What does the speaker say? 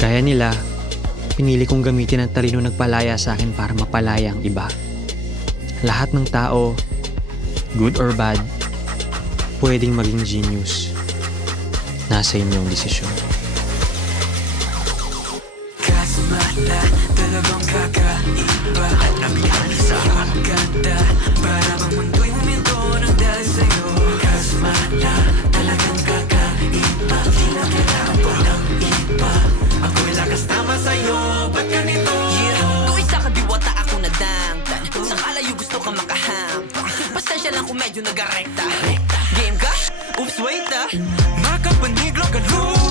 Kaya nila, pinili kong gamitin ang talino nagpalaya sa akin para mapalaya ang iba. Lahat ng tao, good or bad, pwedeng maging genius. Nasa inyong desisyon. Kasmala, talagang kakaiba at nabihan sa ganda. Para bang mundo'y huminto ng dahil sa'yo. Kasmala, talagang kakaiba. Di na kailangan pa ng iba. Ako'y lakas tama sa'yo, ba't ganito? Yeah, tuwing sa kadiwata ako nadangtan. Sa kalayo gusto ka makaham. Pasensya lang kung medyo nagarekta. Game ka? Oops, wait ah. Makapanig, lokaloo.